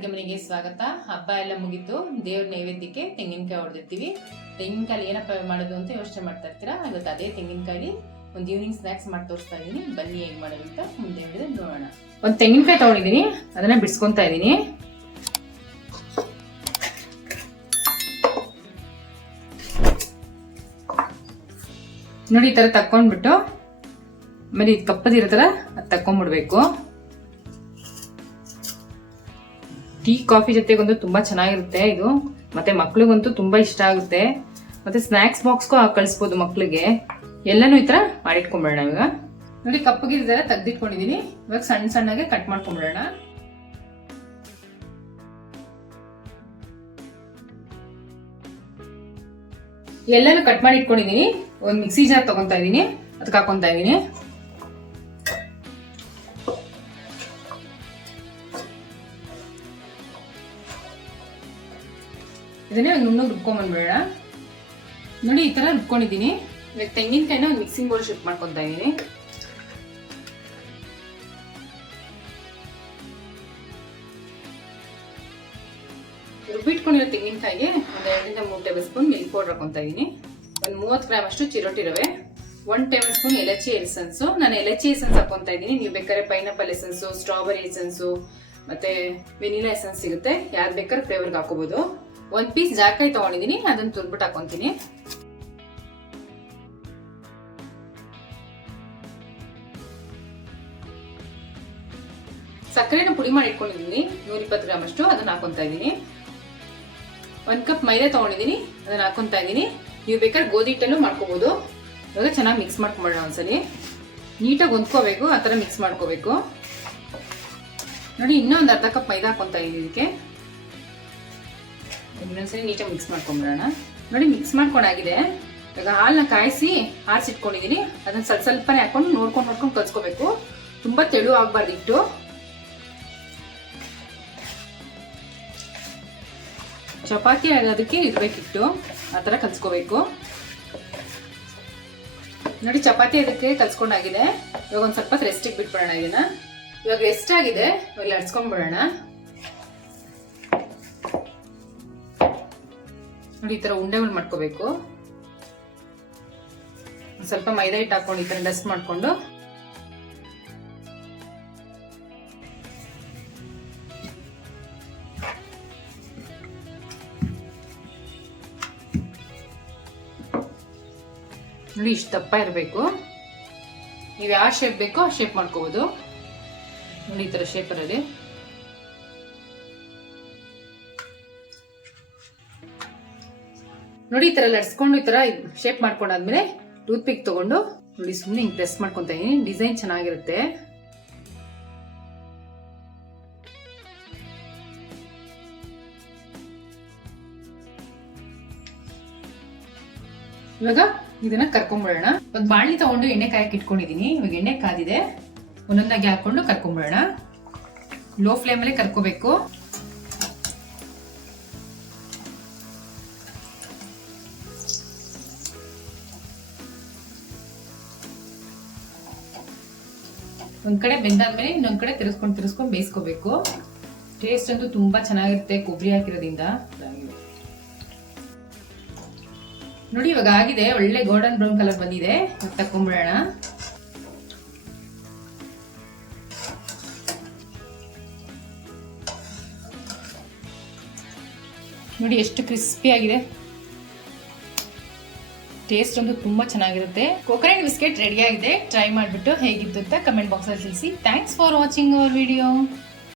ಅಡುಗೆ ಮನೆಗೆ ಸ್ವಾಗತ. ಹಬ್ಬ ಎಲ್ಲ ಮುಗಿತು, ದೇವ್ರ ನೈವೇದ್ಯಕ್ಕೆ ತೆಂಗಿನಕಾಯಿ ಹೊಡೆದಿರ್ತೀವಿ. ತೆಂಗಿನಕಾಯಿ ಏನಪ್ಪ ಮಾಡೋದು ಅಂತ ಯೋಚನೆ ಮಾಡ್ತಾ ಇರ್ತೀರಾ. ಇವತ್ತು ಅದೇ ತೆಂಗಿನಕಾಯಿ ಒಂದು ಈವ್ನಿಂಗ್ ಸ್ನಾಕ್ಸ್ ಮಾಡಿ ತೋರಿಸ್ತಾ ಇದ್ದೀನಿ. ಬನ್ನಿ ಹೇಗೆ ಮಾಡೋದು ಅಂತ ಮುಂದೆ ಹೇಳಿದ್ರೆ ನೋಡೋಣ. ಒಂದು ತೆಂಗಿನಕಾಯಿ ತಗೊಂಡಿದ್ದೀನಿ, ಅದನ್ನ ಬಿಡಿಸ್ಕೊತಾ ಇದ್ದೀನಿ. ನೋಡಿ ಈ ತರ ತಕ್ಕೊಂಡ್ಬಿಟ್ಟು ಆಮೇಲೆ ಇದು ಕಪ್ಪದಿರತ್ತಲ್ಲ ಅದು ತಕ್ಕೊಂಡ್ಬಿಡ್ಬೇಕು. ಟೀ ಕಾಫಿ ಜೊತೆಗಂತೂ ತುಂಬಾ ಚೆನ್ನಾಗಿರುತ್ತೆ ಇದು, ಮತ್ತೆ ಮಕ್ಳಿಗಂತೂ ತುಂಬಾ ಇಷ್ಟ ಆಗುತ್ತೆ. ಮತ್ತೆ ಸ್ನಾಕ್ಸ್ ಬಾಕ್ಸ್ಗೂ ಕಳಿಸ್ಬೋದು ಮಕ್ಳಿಗೆ. ಎಲ್ಲಾನು ಈ ತರ ಮಾಡಿಟ್ಕೊಂಡ್ಬಿಡೋಣ. ಇವಾಗ ನೋಡಿ ಕಪ್ಪಗಿರಿದಾರ ತೆಗ್ದಿಟ್ಕೊಂಡಿದೀನಿ. ಇವಾಗ ಸಣ್ಣ ಸಣ್ಣಗೆ ಕಟ್ ಮಾಡ್ಕೊಂಡ್ಬಿಡೋಣ. ಎಲ್ಲಾನು ಕಟ್ ಮಾಡಿ ಇಟ್ಕೊಂಡಿದೀನಿ. ಒಂದು ಮಿಕ್ಸಿ ಜಾರ್ ತಗೊಂತಾ ಇದೀನಿ, ಅದಕ್ಕೆ ಹಾಕೊಂತಾ ಇದೀನಿ. ಇದನ್ನೇ ಒಂದು ನುಣ್ಣಗೆ ರುಬ್ಕೊಂಡ್ಬಂದ್ಬಿಡೋಣ. ನೋಡಿ ಈ ತರ ರುಬ್ಕೊಂಡಿದ್ದೀನಿ. ಇವಾಗ ತೆಂಗಿನಕಾಯಿನ ಒಂದು ಮಿಕ್ಸಿಂಗ್ ಬೌಲ್ ಶಿಫ್ಟ್ ಮಾಡ್ಕೊತಾ ಇದೀನಿ. ರುಬ್ಬಿಟ್ಕೊಂಡಿರೋ ತೆಂಗಿನಕಾಯಿಗೆ ಒಂದು 2-3 ಟೇಬಲ್ ಸ್ಪೂನ್ ಮಿಲ್ಕ್ ಪೌಡರ್ ಹಾಕೊಂತಾ ಇದೀನಿ. ಒಂದು 30 ಗ್ರಾಮ್ ಅಷ್ಟು ಚಿರೋಟಿ ರವೆ, 1 ಟೇಬಲ್ ಸ್ಪೂನ್ ಎಲಚಿ ಎಸೆನ್ಸ್. ನಾನು ಎಲಚಿ ಎಸೆನ್ಸ್ ಹಾಕೊಂತಾ ಇದೀನಿ. ನೀವು ಬೇಕಾದ್ರೆ ಪೈನಾಪಲ್ ಎಸೆನ್ಸ್, ಸ್ಟ್ರಾಬೆರಿ ಎಸೆನ್ಸ್, ಮತ್ತೆ ವೆನಿಲಾ ಎಸೆನ್ಸ್ ಸಿಗುತ್ತೆ. ಯಾರು ಬೇಕಾದ್ರೆ ಫ್ಲೇವರ್ಗೆ ಹಾಕೋಬಹುದು. 1 ಪೀಸ್ ಜಾಕಾಯಿ ತಗೊಂಡಿದೀನಿ, ಅದನ್ನ ತುರ್ಬಿಟ್ಟು ಹಾಕೊಂತೀನಿ. ಸಕ್ಕರೆನ ಪುಡಿ ಮಾಡಿ ಇಟ್ಕೊಂಡಿದೀನಿ, 120 ಗ್ರಾಮ್ ಅಷ್ಟು, ಅದನ್ನ ಹಾಕೊಂತಾ ಇದೀನಿ. 1 ಕಪ್ ಮೈದಾ ತಗೊಂಡಿದೀನಿ, ಅದನ್ನ ಹಾಕೊಂತಾ ಇದೀನಿ. ನೀವು ಬೇಕಾದ್ರೆ ಗೋಧಿ ಹಿಟ್ಟಲ್ಲೂ ಮಾಡ್ಕೋಬಹುದು. ಇವಾಗ ಚೆನ್ನಾಗಿ ಮಿಕ್ಸ್ ಮಾಡ್ಕೊಂಬೋಣ. ಒಂದ್ಸಲಿ ನೀಟಾಗಿ ಹೊಂದ್ಕೋಬೇಕು, ಆ ತರ ಮಿಕ್ಸ್ ಮಾಡ್ಕೋಬೇಕು. ನೋಡಿ ಇನ್ನೊಂದು ಅರ್ಧ ಕಪ್ ಮೈದಾ ಹಾಕೊಂತಾ ಇದೀನಿ. ಇದಕ್ಕೆ ಇನ್ನೊಂದ್ಸರಿ ನೀಟಾಗಿ ಮಿಕ್ಸ್ ಮಾಡ್ಕೊಂಡ್ಬಿಡೋಣ. ನೋಡಿ ಮಿಕ್ಸ್ ಮಾಡ್ಕೊಂಡಾಗಿದೆ. ಈಗ ಹಾಲನ್ನ ಕಾಯಿಸಿ ಆರಿಸಿಟ್ಕೊಂಡಿದೀನಿ. ಅದನ್ನ ಸ್ವಲ್ಪನೇ ಹಾಕೊಂಡು ನೋಡ್ಕೊಂಡು ಕಲ್ಸ್ಕೋಬೇಕು. ತುಂಬಾ ತೆಳು ಆಗ್ಬಾರ್ದು ಹಿಟ್ಟು. ಚಪಾತಿ ಆಗೋದಕ್ಕೆ ಇರ್ಬೇಕಿಟ್ಟು, ಆ ತರ ಕಲ್ಸ್ಕೋಬೇಕು. ನೋಡಿ ಚಪಾತಿ ಅದಕ್ಕೆ ಕಲ್ಸ್ಕೊಂಡಾಗಿದೆ. ಇವಾಗ ಒಂದ್ ಸ್ವಲ್ಪ ರೆಸ್ಟಿಗೆ ಬಿಟ್ಬಿಡೋಣ. ಇದನ್ನ ಇವಾಗ ರೆಸ್ಟ್ ಆಗಿದೆ, ಇವಾಗ ಲಡ್ಸ್ಕೊಂಡ್ಬಿಡೋಣ. ನೋಡಿ ಈ ತರ ಉಂಡೆಗಳು ಮಾಡ್ಕೋಬೇಕು. ಸ್ವಲ್ಪ ಮೈದಾ ಹಿಟ್ಟು ಹಾಕೊಂಡು ಈ ತರ ಡಸ್ಟ್ ಮಾಡ್ಕೊಂಡು ನೋಡಿ ಇಷ್ಟು ದಪ್ಪ ಇರಬೇಕು. ನೀವು ಯಾವ ಶೇಪ್ ಬೇಕೋ ಆ ಶೇಪ್ ಮಾಡ್ಕೋಬಹುದು. ನೋಡಿ ಈ ತರ ಶೇಪಲ್ಲಿ. ನೋಡಿ ಈ ತರ ಲಡ್ಸ್ಕೊಂಡು ಈ ತರ ಶೇಪ್ ಮಾಡ್ಕೊಂಡಾದ್ಮೇಲೆ ಟೂತ್ ಪಿಕ್ ತಗೊಂಡು ನೋಡಿ ಸುಮ್ಮನೆ ಹಿಂಗ್ ಪ್ರೆಸ್ ಮಾಡ್ಕೊಂತ ಇದೀನಿ. ಡಿಸೈನ್ ಚೆನ್ನಾಗಿರುತ್ತೆ. ಇವಾಗ ಇದನ್ನ ಕರ್ಕೊಂಡ್ಬಿಡೋಣ. ಒಂದು ಬಾಣಲಿ ತಗೊಂಡು ಎಣ್ಣೆ ಕಾಯಕ್ಕೆ ಇಟ್ಕೊಂಡಿದೀನಿ. ಇವಾಗ ಎಣ್ಣೆ ಕಾದಿದೆ, ಒಂದೊಂದಾಗಿ ಹಾಕೊಂಡು ಕರ್ಕೊಂಡ್ಬಿಡೋಣ. ಲೋ ಫ್ಲೇಮ್ ಅಲ್ಲಿ ಕರ್ಕೋಬೇಕು. ಒಂದ್ ಕಡೆ ಬೆಂದಾದ್ಮೇಲೆ ಇನ್ನೊಂದ್ ಕಡೆ ತಿರ್ಸ್ಕೊಂಡು ಬೇಯಿಸ್ಕೋಬೇಕು. ಟೇಸ್ಟ್ ಅಂತೂ ತುಂಬಾ ಚೆನ್ನಾಗಿರುತ್ತೆ ಕೊಬ್ಬರಿ ಹಾಕಿರೋದ್ರಿಂದ. ನೋಡಿ ಇವಾಗ ಆಗಿದೆ, ಒಳ್ಳೆ ಗೋಲ್ಡನ್ ಬ್ರೌನ್ ಕಲರ್ ಬಂದಿದೆ. ತಕೊಂಡ್ಬಿಡೋಣ. ನೋಡಿ ಎಷ್ಟು ಕ್ರಿಸ್ಪಿ ಆಗಿದೆ. ಟೇಸ್ಟ್ ಅಂತೂ ತುಂಬಾ ಚೆನ್ನಾಗಿರುತ್ತೆ. ಕೋಕೋನಟ್ ಬಿಸ್ಕೆಟ್ ರೆಡಿ ಆಗಿದೆ. ಟ್ರೈ ಮಾಡಿಬಿಟ್ಟು ಹೇಗಿತ್ತು ಅಂತ ಕಮೆಂಟ್ ಬಾಕ್ಸ್ ಅಲ್ಲಿ ತಿಳಿಸಿ. Thanks for watching our video.